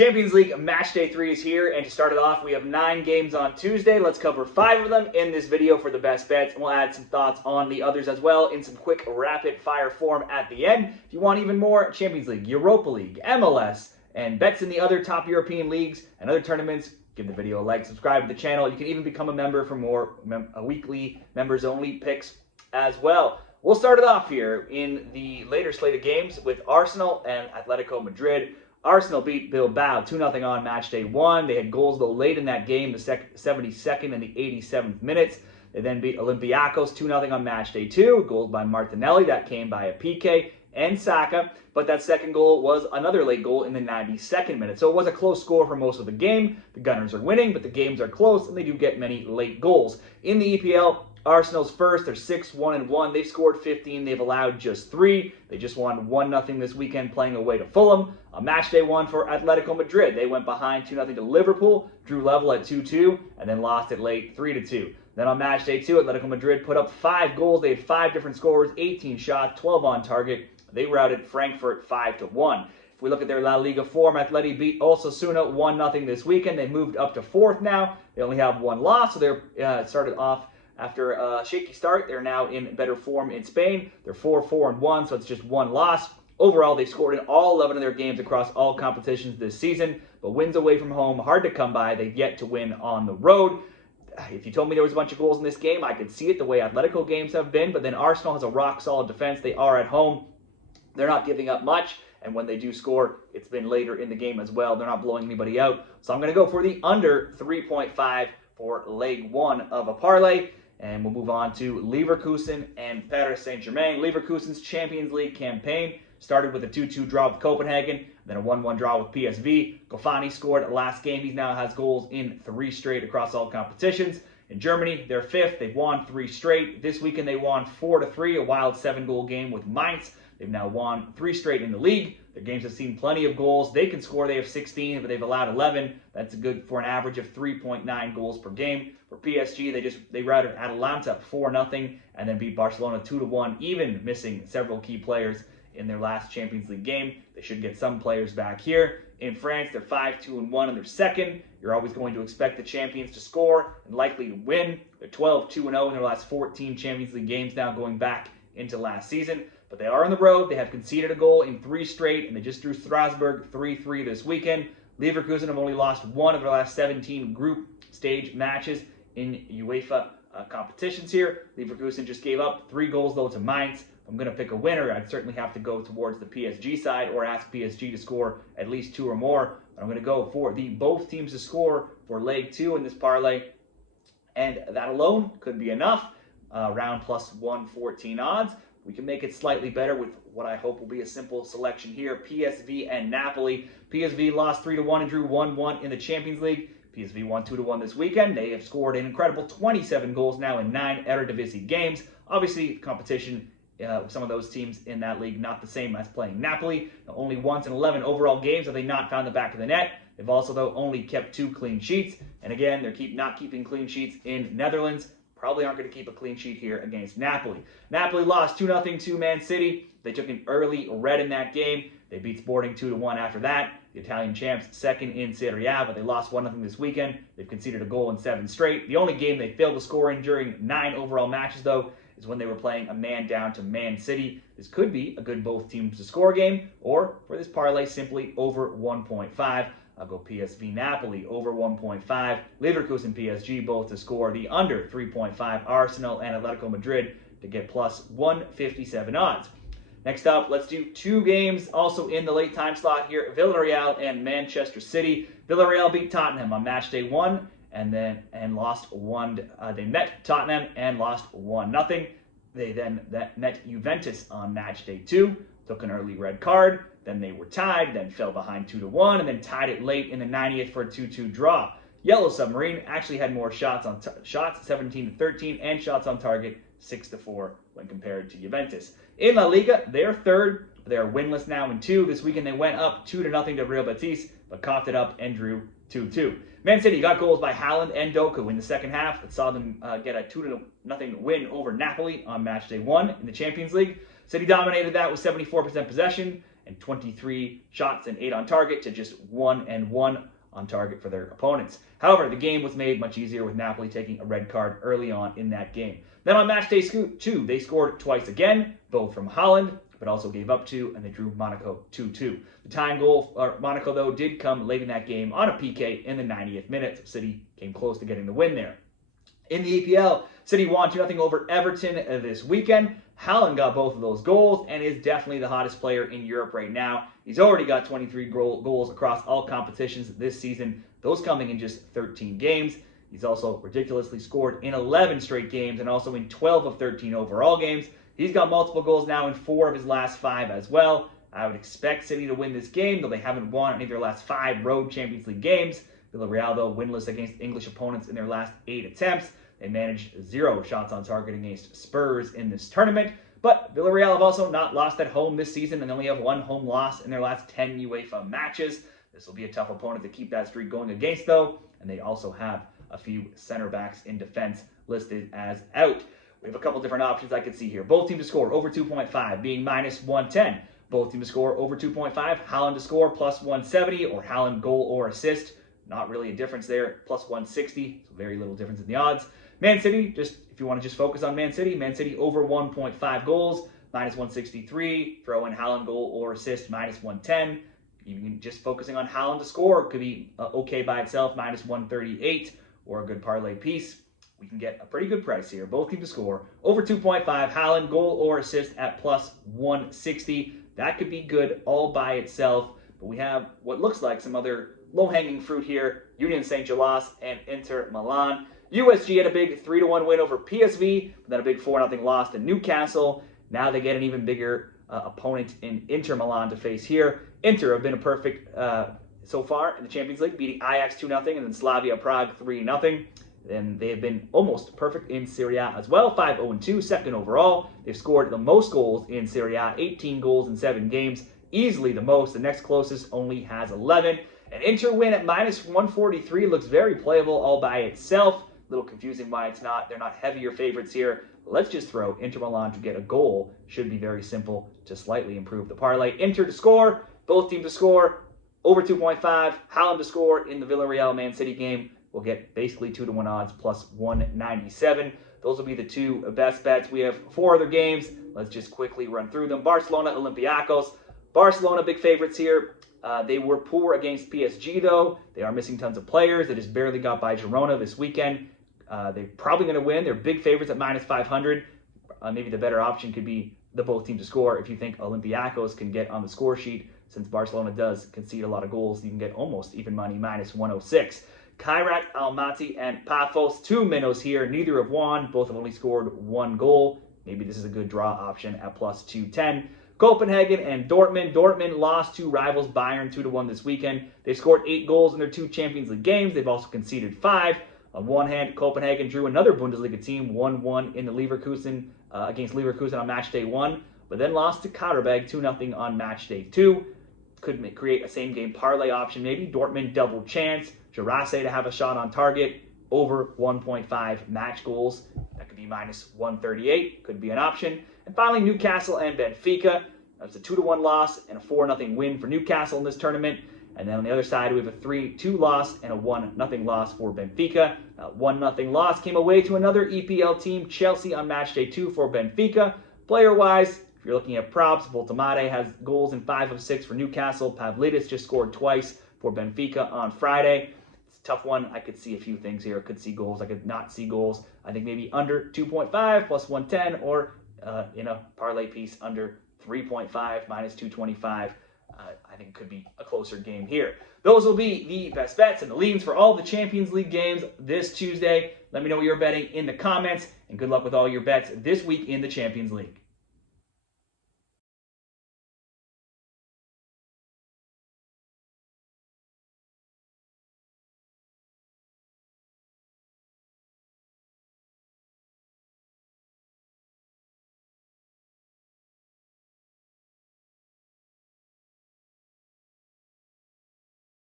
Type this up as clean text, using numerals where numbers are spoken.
Champions League Match Day 3 is here, and to start it off, we have 9 games on Tuesday. Let's cover 5 of them in this video for the best bets, and we'll add some thoughts on the others as well in some quick rapid-fire form at the end. If you want even more, Champions League, Europa League, MLS, and bets in the other top European leagues and other tournaments, give the video a like, subscribe to the channel. You can even become a member for more weekly members-only picks as well. We'll start it off here in the later slate of games with Arsenal and Atletico Madrid. Arsenal beat Bilbao 2-0 on match day 1. They had goals, though, late in that game, the 72nd and the 87th minutes. They then beat Olympiacos 2-0 on match day 2. Goals by Martinelli. That came by a PK and Saka. But that second goal was another late goal in the 92nd minute. So it was a close score for most of the game. The Gunners are winning, but the games are close, and they do get many late goals. In the EPL, Arsenal's first. They're 6-1-1. They've scored 15. They've allowed just 3. They just won 1-0 this weekend playing away to Fulham. A match day 1 for Atletico Madrid. They went behind 2-0 to Liverpool, drew level at 2-2, and then lost it late 3-2. Then on match day 2, Atletico Madrid put up 5 goals. They had 5 different scorers, 18 shots, 12 on target. They routed Frankfurt 5-1. If we look at their La Liga form, Atleti beat Osasuna 1-0 this weekend. They moved up to 4th now. They only have 1 loss, so they're started off after a shaky start. They're now in better form in Spain. They're 4-4-1, so it's just 1 loss. Overall, they've scored in all 11 of their games across all competitions this season, but wins away from home, hard to come by. They've yet to win on the road. If you told me there was a bunch of goals in this game, I could see it the way Atletico games have been, but then Arsenal has a rock-solid defense. They are at home. They're not giving up much, and when they do score, it's been later in the game as well. They're not blowing anybody out. So I'm going to go for the under 3.5 for leg 1 of a parlay. And we'll move on to Leverkusen and Paris Saint-Germain. Leverkusen's Champions League campaign started with a 2-2 draw with Copenhagen, then a 1-1 draw with PSV. Gofani scored last game. He now has goals in 3 straight across all competitions. In Germany, they're 5th. They've won 3 straight. This weekend they won 4-3, a wild 7-goal game with Mainz. They've now won 3 straight in the league. Their games have seen plenty of goals. They can score. They have 16, but they've allowed 11. That's good for an average of 3.9 goals per game. For PSG, they routed Atalanta 4-0 and then beat Barcelona 2-1, even missing several key players in their last Champions League game. They should get some players back here. In France, they're 5-2-1 and they're 2nd. You're always going to expect the champions to score and likely to win. They're 12-2-0 in their last 14 Champions League games now, going back into last season. But they are on the road. They have conceded a goal in 3 straight, and they just drew Strasbourg 3-3 this weekend. Leverkusen have only lost 1 of their last 17 group stage matches in UEFA competitions here. Leverkusen just gave up 3 goals, though, to Mainz. If I'm going to pick a winner, I'd certainly have to go towards the PSG side or ask PSG to score at least 2 or more. But I'm going to go for both teams to score for leg 2 in this parlay, and that alone could be enough. Round plus 114 odds. We can make it slightly better with what I hope will be a simple selection here. PSV and Napoli. PSV lost 3-1 and drew 1-1 in the Champions League. PSV won 2-1 this weekend. They have scored an incredible 27 goals now in 9 Eredivisie games. Obviously, competition, some of those teams in that league, not the same as playing Napoli. Only once in 11 overall games have they not found the back of the net. They've also, though, only kept 2 clean sheets. And again, they're not keeping clean sheets in Netherlands. Probably aren't going to keep a clean sheet here against Napoli. Napoli lost 2-0 to Man City. They took an early red in that game. They beat Sporting 2-1 after that. The Italian champs 2nd in Serie A, but they lost 1-0 this weekend. They've conceded a goal in 7 straight. The only game they failed to score in during 9 overall matches, though, is when they were playing a man down to Man City. This could be a good both teams to score game, or for this parlay, simply over 1.5. I'll go PSV Napoli over 1.5. Leverkusen PSG both to score. The under 3.5. Arsenal and Atletico Madrid to get plus 157 odds. Next up, let's do 2 games also in the late time slot here. Villarreal and Manchester City. Villarreal beat Tottenham on match day 1 and lost 1. They met Tottenham and lost 1-0. They then met Juventus on match day 2. Took an early red card. Then they were tied, then fell behind 2-1, and then tied it late in the 90th for a 2-2 draw. Yellow Submarine actually had more shots, 17-13, and shots on target, 6-4 when compared to Juventus. In La Liga, they're 3rd. They're winless now in 2. This weekend they went up 2-0 to Real Betis, but coughed it up and drew 2-2. Man City got goals by Haaland and Doku in the second half. It saw them get a 2-0 win over Napoli on match day 1 in the Champions League. City dominated that with 74% possession, and 23 shots and 8 on target to just 1 and 1 on target for their opponents. However, the game was made much easier with Napoli taking a red card early on in that game. Then on Matchday 2, they scored twice again, both from Haaland, but also gave up 2, and they drew Monaco 2-2. The tying goal for Monaco, though, did come late in that game on a PK in the 90th minute. So City came close to getting the win there. In the EPL, City won 2-0 over Everton this weekend. Haaland got both of those goals and is definitely the hottest player in Europe right now. He's already got 23 goals across all competitions this season, those coming in just 13 games. He's also ridiculously scored in 11 straight games and also in 12 of 13 overall games. He's got multiple goals now in 4 of his last 5 as well. I would expect City to win this game, though they haven't won any of their last 5 road Champions League games. Villarreal, though, winless against English opponents in their last 8 attempts. They managed 0 shots on target against Spurs in this tournament. But Villarreal have also not lost at home this season and only have 1 home loss in their last 10 UEFA matches. This will be a tough opponent to keep that streak going against, though. And they also have a few center backs in defense listed as out. We have a couple different options I could see here. Both teams to score over 2.5 being minus 110. Both teams to score over 2.5. Haaland to score plus 170 or Haaland goal or assist. Not really a difference there. Plus 160. So very little difference in the odds. Man City, just if you want to just focus on Man City over 1.5 goals, minus 163. Throw in Haaland goal or assist, minus 110. Even just focusing on Haaland to score could be okay by itself, minus 138, or a good parlay piece. We can get a pretty good price here. Both teams to score over 2.5. Haaland goal or assist at plus 160. That could be good all by itself. But we have what looks like some other low-hanging fruit here. Union Saint-Gilloise and Inter Milan. USG had a big 3-1 win over PSV, but then a big 4-0 loss to Newcastle. Now they get an even bigger opponent in Inter Milan to face here. Inter have been a perfect so far in the Champions League, beating Ajax 2-0 and then Slavia Prague 3-0. And they have been almost perfect in Serie A as well, 5-0-2, second overall. They've scored the most goals in Serie A, 18 goals in 7 games, easily the most. The next closest only has 11. An Inter win at minus 143 looks very playable all by itself. A little confusing why it's not. They're not heavier favorites here. Let's just throw Inter Milan to get a goal. Should be very simple to slightly improve the parlay. Inter to score, both teams to score, over 2.5. Haaland to score in the Villarreal Man City game. We'll get basically 2-1 odds plus 197. Those will be the 2 best bets. We have 4 other games. Let's just quickly run through them. Barcelona, Olympiacos. Barcelona, big favorites here. They were poor against PSG, though. They are missing tons of players. They just barely got by Girona this weekend. They're probably going to win. They're big favorites at minus 500. Maybe the better option could be the both teams to score. If you think Olympiacos can get on the score sheet, since Barcelona does concede a lot of goals, you can get almost even money, minus 106. Kairat, Almaty, and Pafos, 2 minnows here. Neither have won. Both have only scored 1 goal. Maybe this is a good draw option at plus 210. Copenhagen and Dortmund. Dortmund lost to rivals Bayern 2-1 this weekend. They've scored 8 goals in their 2 Champions League games. They've also conceded 5. On one hand, Copenhagen drew another Bundesliga team 1-1 in the Leverkusen against Leverkusen on Matchday 1, but then lost to Kairat 2-0 on Matchday 2. Could create a same-game parlay option, maybe. Dortmund double chance. Girassi to have a shot on target. Over 1.5 match goals. That could be minus 138. Could be an option. And finally, Newcastle and Benfica. That's a 2-1 loss and a 4-0 win for Newcastle in this tournament. And then on the other side, we have a 3-2 loss and a 1-0 loss for Benfica. 1-0 loss came away to another EPL team, Chelsea, on Matchday 2 for Benfica. Player-wise, if you're looking at props, Voltamade has goals in 5 of 6 for Newcastle. Pavlidis just scored twice for Benfica on Friday. It's a tough one. I could see a few things here. I could see goals. I could not see goals. I think maybe under 2.5 plus 110 or in a parlay piece under 3.5 minus 225. I think it could be a closer game here. Those will be the best bets and the leans for all the Champions League games this Tuesday. Let me know what you're betting in the comments, and good luck with all your bets this week in the Champions League.